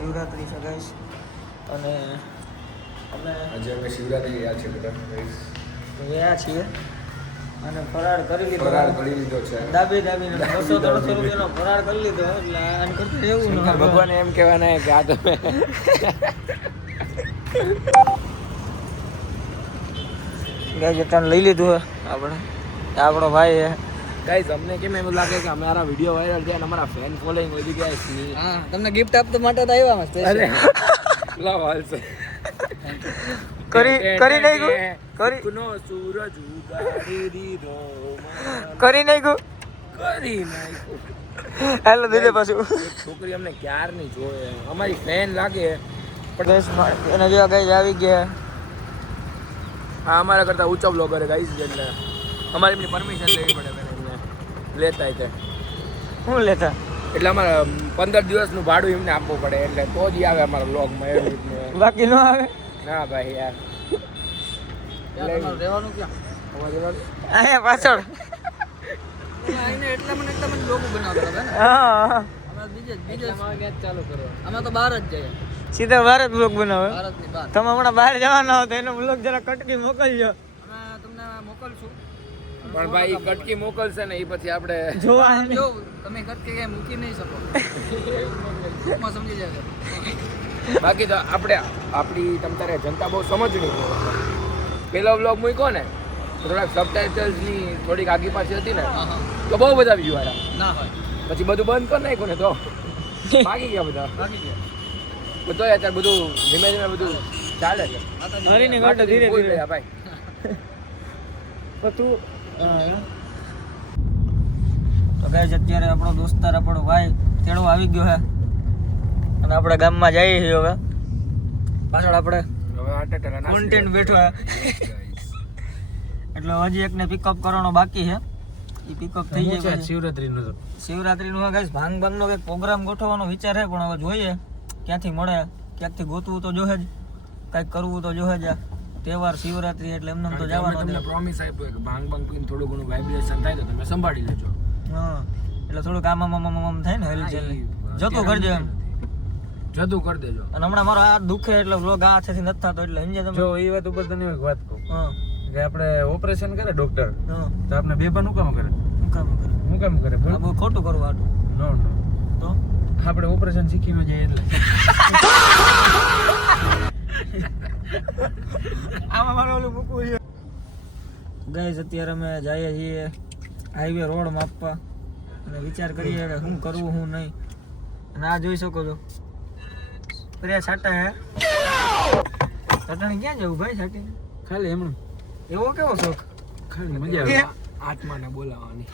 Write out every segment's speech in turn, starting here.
શિવરાત્રી છે ગાઈસ અને અમે આજે અમે શિવરાત્રી ગયા છે બધા ગયા છીએ અને ફરાળ કરી લીધો છે દાબી દાબીને 200-300 રૂપિયાનો ફરાળ કરી લીધો એટલે આન કરતું એવું ન ભગવાન એમ કહેવાના કે આ તમે ગાઈસ તને લઈ લીધું હે આપણે આપણો ભાઈ હે ગાઈસ અમને કેમ એમ લાગે કે અમારા વિડિયો વાયરલ થયા અને અમારા ફેન ફોલોઈંગ વધી ગયા છે. હા તમને ગિફ્ટ આપવા માટે તો આવ્યા મસ્ત અરે લાવ હાલશે કરી નાખ્યું કુનો સૂરજ ઉગાડી દીધો કરી નાખ્યું હેલો દીદી પાછું એક છોકરી અમને ક્યારની જોવે અમારી ફેન લાગે પણ એના જેવા ગાઈસ આવી ગયા હા અમારા કરતા ઊંચો બ્લોગર ગાઈસ એટલે અમારે એમની પરમિશન લેવી પડે એમને લેતા તે શું લેતા એટલે અમારે 15 દિવસનું ભાડું એમને આપવું પડે એટલે તો જ આવે અમારા બ્લોગમાં એવી રીતનું બાકી ન આવે ના ભાઈ યાર રહેવાનું ક્યાં અમારે રહેવાનું અહીંયા પાછળ એટલા મને લોગો બનાવતા હતા ને હા બીજે ચાલુ કરો અમે તો બહાર જ જઈએ સીધા ભારત બ્લોગ બનાવે ભારતની બહાર તમે હમણાં બહાર જવાના હો તો એનો બ્લોગ જરા કટકી મોકલજો અમે તમને મોકલશું પણ ભાઈ કટકી મોકલશે ને એ પછી આપણે જોવા જો તમે કટકી કઈ મૂકી નહીં શકો ટૂંકમાં સમજી જાય બાકી તો આપણે આપણી તમતારે જનતા બહુ સમજણી છે પેલો બ્લોગ મૂક્યો ને થોડાક સબટાઇટલ્સની થોડીક આગી પાછી હતી ને તો બહુ બધા વ્યૂ આવ્યા ના હોય પછી બધું બંધ કરી નાખ્યું ને તો ભાગી ગયા બધા બાકી ગયા બધો અત્યારે બધું ધીમે ધીમે બધું ચાલે છે હરીને કાઢો ધીરે ભૂલ ધીરે ગયા ભાઈ તો તું તો ગાઈસ અત્યારે આપણો દોસ્તાર આપણો ભાઈ તેડો આવી ગયો હે અને આપણે ગામમાં જઈએ છીએ હવે પાછળ આપણે હવે આટા કોન્ટેન્ટ બેઠો હે એટલે હજી એકને પિકઅપ કરવાનો બાકી છે એ પિકઅપ થઈ જાય પછી શિવરાત્રીનું હા ગાઈસ ભાંગ ભાંગનો એક પ્રોગ્રામ ગોઠવવાનો વિચાર છે પણ હવે જોઈએ ક્યાંથી મળે ક્યાંકથી ગોતવું તો જોહે જ કંઈક કરવું તો જોહે જ આ તહેવાર શિવરાત્રી એટલે એમને તો જવાનું તમને પ્રોમિસ આપ્યો કે ભાંગ ભાંગ પીને થોડું ઘણું વાઇબ્રેશન થાય તો તમે સંભાળી લેજો હા એટલે થોડુંક આમ થાય ને હલચલ જતું કરજો એમ જતું કરી દેજો અને હમણાં મારો હાથ દુખે એટલે વ્લોગ આ હાથેથી નથી થતો એટલે સમજે તમે જો એ વાત ઉપર તને એક વાત કહું હા કે આપણે ઓપરેશન કરે ડોક્ટર હા તો આપણે બેભાન હું કામ કરે હું કામ કરે બોલ? આ બહુ ખોટું કરવું આટલું નો નો તો આપણે ઓપરેશન શીખીને જઈએ એટલે આમાં મારું ઓલું મૂકવું છે ગાઈસ અત્યારે અમે જઈએ છીએ હાઈવે રોડ માપવા અને વિચાર કરીએ કે શું કરવું શું નહીં અને આ જોઈ શકો છો પ્રિયા છાટા હે છાટાને ક્યાં જવું ભાઈ છાટી ખાલી એમનું એવો કેવો શોખ ખાલી મજા આવે આત્માને બોલાવવાની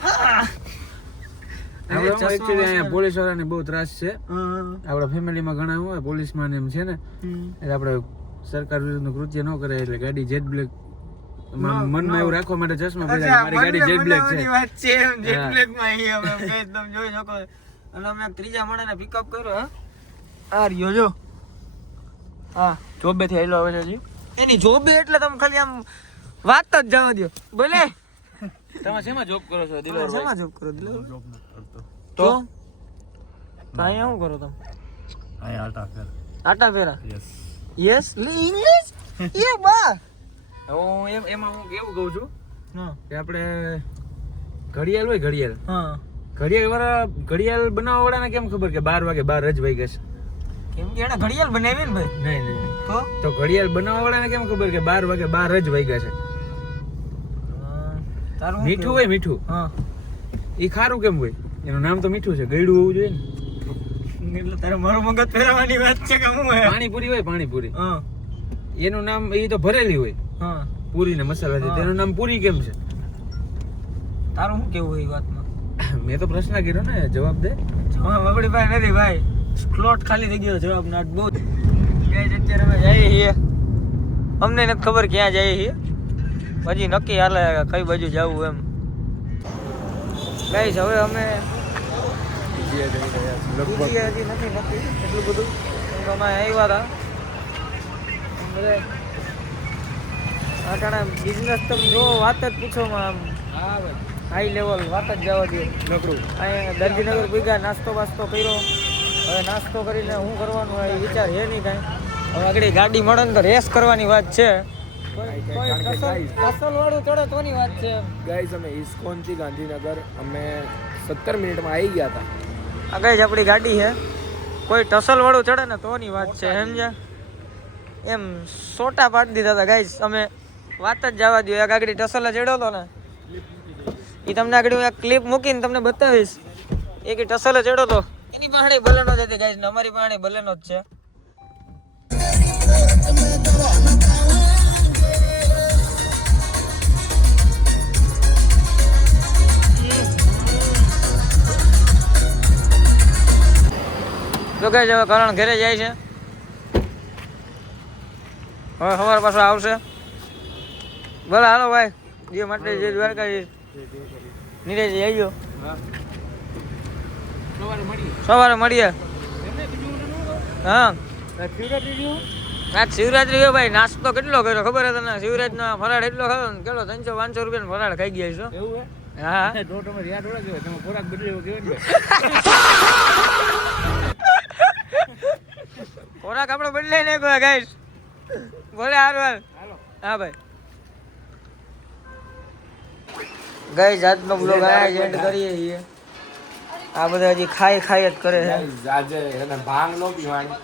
આપણે actually અહીંયા પોલીસ વાળાને બહુ ત્રાસ છે હા આપણા ફેમિલીમાં ઘણા હોય પોલીસમાં ને એમ છે ને એટલે આપણે સરકાર વિરુદ્ધનું કૃત્ય ન કરે એટલે ગાડી જેટ બ્લેક મનમાં એવું રાખવા માટે ચશ્મા પહેર્યા મારી ગાડી જેટ બ્લેક છે વાત છે જેટ હા. બ્લેક માં અહીં અમે ગાઈસ તમે જોઈ શકો અને અમે ત્રીજા માળાને પિકઅપ કર્યો હા આ રહ્યો જો હા જોબે થી આયલો આવે છે હજી એની જોબે એટલે તમે ખાલી આમ વાત જ જવા દો બોલે તમે શેમાં જોબ કરો છો દિલોર શેમાં જોબ કરો દિલોર તો અહીંયા શું કરો તમે અહીંયા આટા ફેરા યસ ઇંગ્લિશ એ બા હું એમાં હું કેવું કહું છું હા કે આપણે ઘડિયાળ હોય ઘડિયાળ હા ઘડિયાળ બનાવવા વાળાને કેમ ખબર કે 12 વાગે 12 જ વાગ્યા છે કેમ કે એને ઘડિયાળ બનાવી ને ભાઈ નહીં તો તો ઘડિયાળ બનાવવા વાળાને કેમ ખબર કે 12 વાગે 12 જ વાગ્યા છે તારું મીઠું હોય મીઠું હા એ ખારું કેમ હોય એનું નામ તો મીઠું છે ગળ્યું હોવું જોઈએ ને એટલે તારે મારું મગજ ફેરવાની વાત છે કે હું હે પાણીપુરી હોય પાણીપુરી હા એનું નામ એ તો ભરેલી હોય હા પૂરી ને મસાલાથી તેનું નામ પૂરી કેમ છે તારું શું કેવું એ વાતમાં મેં તો પ્રશ્ન કર્યો ને જવાબ દે હા બાબડી ભાઈ નથી ભાઈ સ્લોટ ખાલી થઈ ગયો જવાબ નાટ બહુ ગાઈસ અત્યારે અમે જઈએ છીએ અમને નથી ખબર ક્યાં જઈએ છીએ હજી નક્કી હાલે કઈ બાજુ જવું એમ ગાઈસ હવે અમે લગભગ હજી નથી નક્કી એટલું બધું કેમ કે અમે આવ્યા હતા અટાણા બિઝનેસ તમે જો વાત જ પૂછો આમ હા ભાઈ હાઈ લેવલ વાત જ જવા દે નકરું અહીંયા દર્દીનગર ભેગા નાસ્તો બાસ્તો કર્યો હવે નાસ્તો કરીને શું કરવાનું હોય એ વિચાર છે નહીં કાંઈ. હવે આગળ ગાડી મળે ને તો રેસ કરવાની વાત છે. વાળું ચડે તોની વાત છે. ગાઈઝ અમે ઇસ્કોન થી ગાંધીનગર અમે 17 મિનિટમાં આવી ગયા હતા. આગળ જ આપણી ગાડી છે. કોઈ ટસલ વાળું ચડે ને તોની વાત છે સમજ્યા. એમ સોટા પાડી દીધા હતા ગાઈઝ. અમે વાત જ જવા દો. એક આગળ ટસલ ચડ્યો હતો ને એ તમને આગળ એક ક્લિપ મૂકીને તમને બતાવીશ. એક ટસલ ચડ્યો હતો એની પાસે બલેનો જ હતી ગાઈઝ ને અમારી પાસે બલેનો જ છે. તો ગાઈઝ હવે કરણ ઘરે જાય છે. હવે સવાર પાછો આવશે. ભલે હાલો ભાઈ જે માટે જે દ્વારકા નીરજ આવજો. સવારે મળીએ. હા આજ શિવરાત્રી છે ભાઈ. નાસ્તો કેટલો કર્યો ખબર હે તને? શિવરાજનો ફરાળ એટલો ખાધો ને કેટલો 300-500 રૂપિયાનો ફરાળ ખાઈ ગયા છો. હા ખોરાક આપણે બદલાઈ નાખ્યો ગાઈસ. બોલે હાલ. હા ભાઈ ગાઈસ આજનો બ્લોગ આયા એન્ડ કરીએ છીએ. આ બધા હજી ખાઈ જ કરે છે. Guys, આજે એને ભાંગ નો પીવાની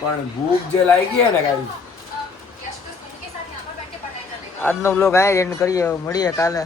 પણ ભૂખ જે લાગી છે ને ગાઈસ. આજનો બ્લોગ આયા એન્ડ કરીએ. મળીએ કાલે.